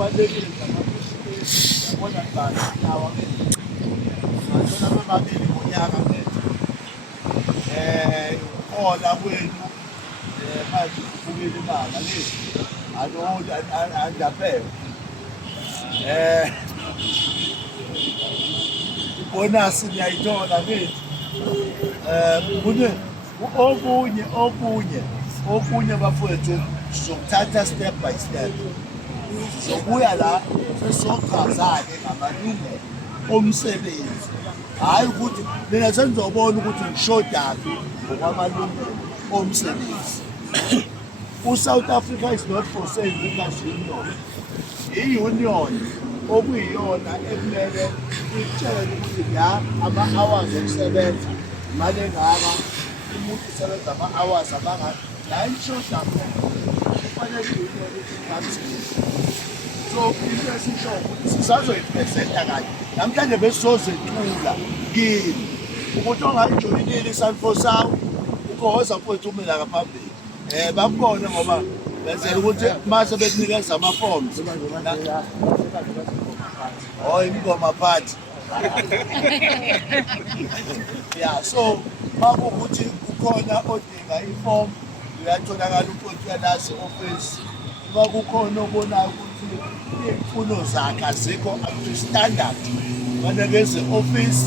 kubalulekile yabona lawa ngathola bebabili ngonyaka uhola kwenu manje kubukile imali lethu andapheka ibonasi niyayithola lethu okunye bafowethu sizokuthatha step by step sokuya la sesochaza-ke ngamalungelo omsebenzi, hhayi ukuthi mina senizobona ukuthi ngishodaphi ngokwamalungelo omsebenzi. U-South Africa is not for sale because union. I-union okuyiyona ekumele ikutshele ukuthi la ama-hours okusebenza imali engaka, umuntu usebenza ama-hours amangaka, la ishoda khona kufanele i-union ikamsile. So into esisho ukuthi sisazoyipresenta kanye namhlanje besizozethula kini ukuthi ongayijoyinile iSANFOSAW ukhoza mfowethu umila ngaphambili. Bakubone ngoba benzela ukuthi mase bekunikeza ama-forms imingoma phathi. Yeah, so makuwukuthi kukhona odinga i-form uyatholakala ukuthi uyalasi office. Kukhona obonayo ukuthi iy'mfuno zakhe azikho up to standard, banikeze office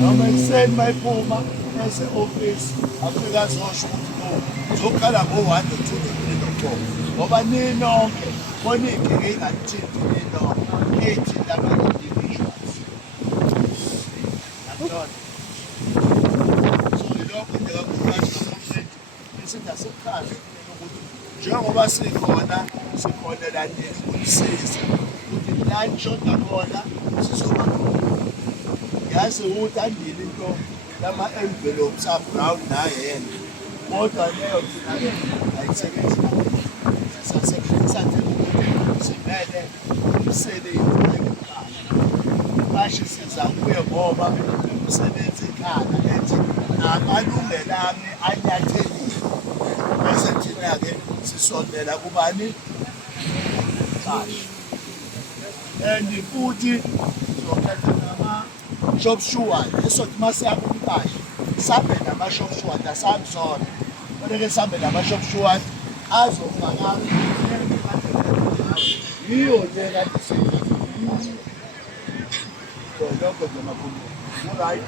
noma ekuseni mayiphuma eze office afika azosho ukuthi no uzoqala ngo-1 no 2 no 3 no 4 ngoba ninonke khona iy'nkinga ey'nganithinti ninonke ey'thinta ama-individuals. Yabona? So yilokho nje kakhulukazi nohulumeni esithi asikuchaze njengoba sikhona nini ukusisiza ukuthi la nishoda khona sizoba yazi ukuthi andile into lama-envelopes abrown nayena kodwa leyo thina-ke ayisebenzi sasebenzisa nje ukuthi simele umsebenzi ekhaya basho siza kuye ngoba umsebenzi ekhaya ethi amalungelo ami anyathelile bese thina-ke sisondela kubani kahle and futhi sizokhetha nama-shop steward esothi uma siyakumpahla sihambe nama-shop steward asamsona kodwa-ke sihambe nama-shop steward azofaka yiyo nje kade lokho nje makhulu right.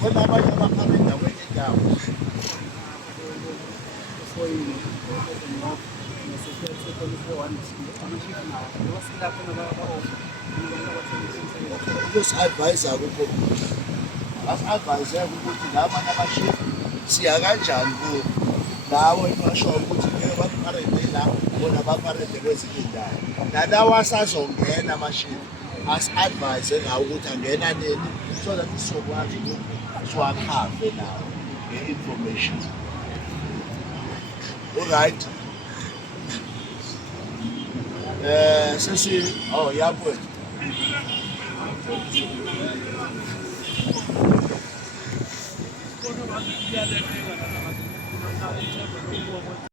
Khona abanye abaphanga endaweni endawo ukusi-advise-a basi-advise-ke ukuthi la abanye abashefu siya kanjani kubo lawo emashoyo ukuthi ngeke bakuparede la bona baparede kwezinye iy'ndawo nalawa asazongena amashefu asi-advise ngawo ukuthi angena nini so that sizokwazi ukuthi siwakhave nawo nge-information. Alright. Yabona.